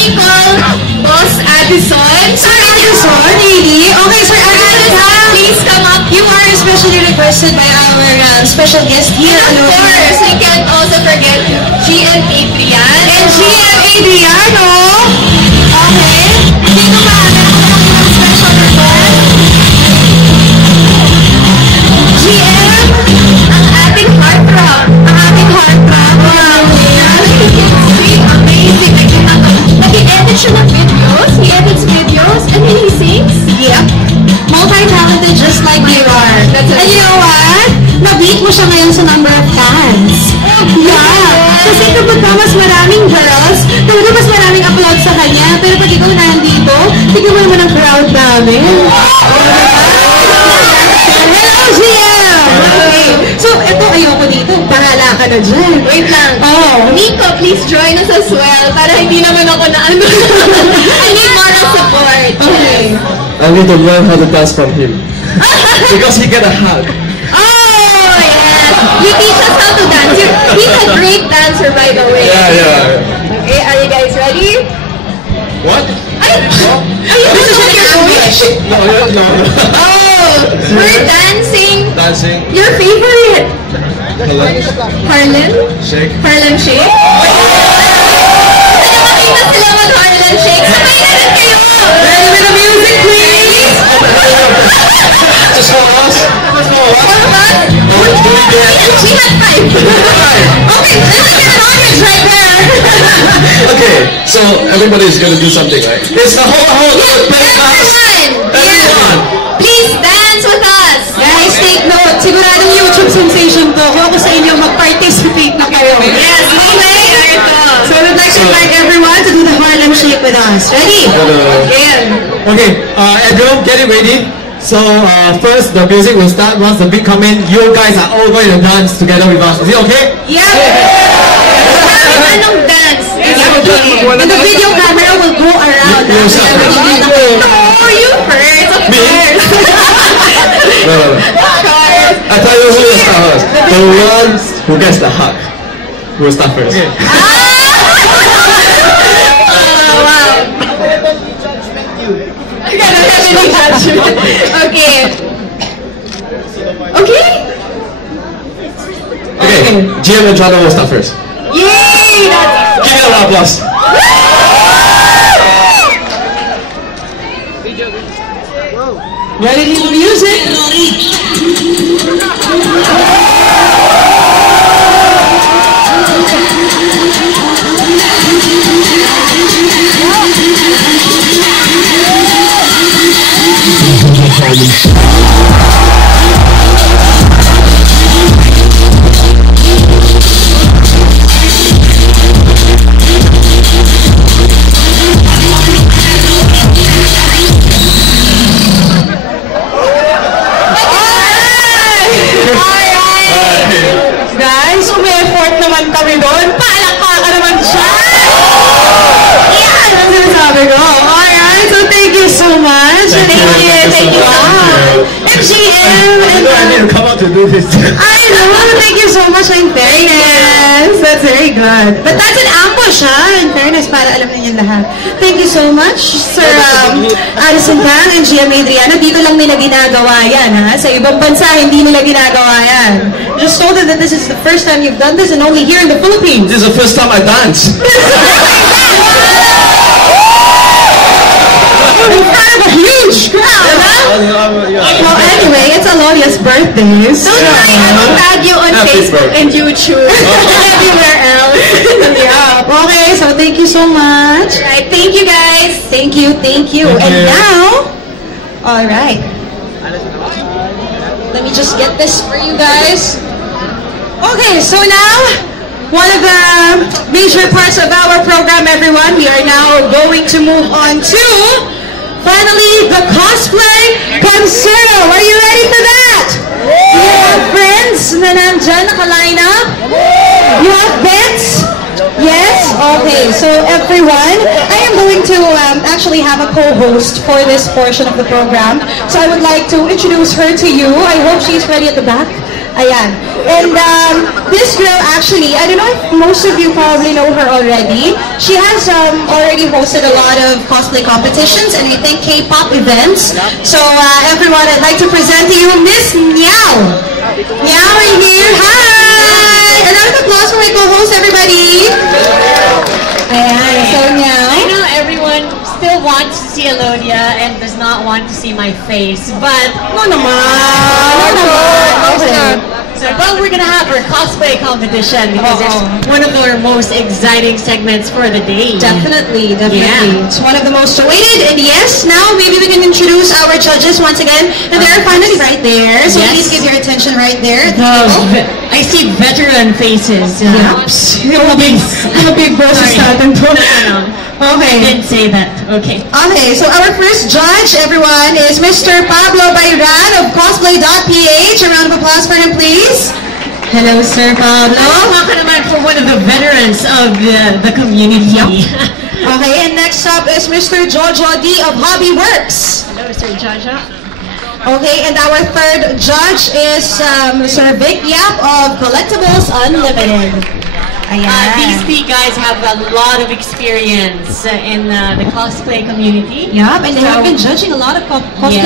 morning call, Boss Addison. Sir Addison, really? Okay, Sir Addison, please come up. You are especially requested by our special guest here. And of course, we can't also forget GM Adrian. And GM Adriano. Okay. Sino ba? Meron ko lang ng special request. GM, Ang ating heartthrob. ang ating heartthrob. Wow. Amazing. Nag-edit siya ng videos. He edits videos and then he sings. Yep. Multi-talented just like you are. That's right. And you know what? Na-beat mo siya ngayon sa number of fans. Yeah. Kasi kapag mas maraming girls, talaga mas maraming upload sa kanya. Pero pag ikaw nandito, tignan mo naman ang crowd namin. Hello, GM! Okay. So, ito ayoko dito. Bahala ka na dyan. Wait lang. Oh. Nico, please join us as well para hindi naman ako na ano. I need moral support. Okay. I need to learn how to dance from him. Because he get a hug. Oh, yes. You teach us how to dance. He's a great dancer, by the way. Yeah. Okay, are you guys ready? What? Are you sure you're going? No. Oh, we're dancing. Dancing. Your favorite? Harlem? Shake. Harlem Shake? Nakakita sila mag-Harlem Shake. Sabay na rin kayo! Ready with the music, please? Just for us. All of us? She had five. Okay, let's get an audience right there. Okay, so everybody is gonna do something, right? It's the whole Everyone! Please dance with us! Guys, take note. Siguradong YouTube sensation to. Kung ako sa inyo, mag-participate na kayo. Yes, okay. So, we'd like to invite everyone to do the Harlem Shake with us. Ready? Again. Okay, everyone get it ready. So first the music will start. Once the beat come in, you guys are all going to dance together with us. Is it okay? Yeah! Anong dance? And the video camera will go around. You start first. No, you first. Of Me? course. No. I tell you who will start first. The one who gets the hug will start first. Okay. Oh, wow. I don't have any judgment. Okay. Okay? Okay, GM and Chana will start first. Yay! That's Give it a round of applause. Ready to do music? Guys, umi-effort naman kami doon. Palakpakan naman siya! Yan ang sinasabi ko. Alright, so thank you so much. Thank you. MGM! I know I need to come out to do this. I know, thank you so much in fairness. That's very good. But that's an ambush, ha? In fairness, para alam niyo lahat. Thank you so much, Sir Addison Kang and GM Adriana. Dito lang nila ginagawa yan, ha? Sa ibang bansa, hindi nila ginagawa yan. Just told them that this is the first time you've done this and only here in the Philippines. This is the first time I dance. In front of a huge crowd, huh? Well, anyway, it's Aloria's birthday, so Don't worry, I will tag you on Happy Facebook birthday. and YouTube and everywhere else. yeah. Okay, so thank you so much. Right, thank you guys. Thank you. And now, all right. Let me just get this for you guys. Okay, so now, one of the major parts of our program, everyone, we are now going to move on to, finally, the cosplay concert. Are you ready for that? You have friends na nandyan, naka-line up? You have bets? Yes? Okay, so everyone, I am going to actually have a co-host for this portion of the program. So I would like to introduce her to you. I hope she's ready at the back. Ayan. And this girl actually, I don't know if most of you probably know her already. She has already hosted a lot of cosplay competitions and I think K-pop events. So everyone, I'd like to present to you Miss Niao. Niao right here. Hi! A round of applause for my co-host, everybody. Ayan. So Niao. I know everyone still wants to see Alonia and does not want to see my face, but No naman. but we're gonna have our cosplay competition because it's one of our most exciting segments for the day. Definitely. Yeah. It's one of the most awaited. And yes, now maybe we can introduce our judges once again. And they're finally right there. So Yes. please give your attention right there. I see veteran faces. I'm a big boses Sorry. natin to. I Okay. didn't say that. Okay. Okay, so our first judge, everyone, is Mr. Pablo Bayran of Cosplay.ph. A round of applause for him, please. Hello, Sir Pablo. Baka naman for one of the veterans of the community. Okay, and next up is Mr. Jojo D of Hobbyworks. Hello, Sir Jaja. Okay, and our third judge is Sir Vic Yap of Collectibles Unlimited. These three guys have a lot of experience in the cosplay community. Yep, and they have been judging a lot of cosplay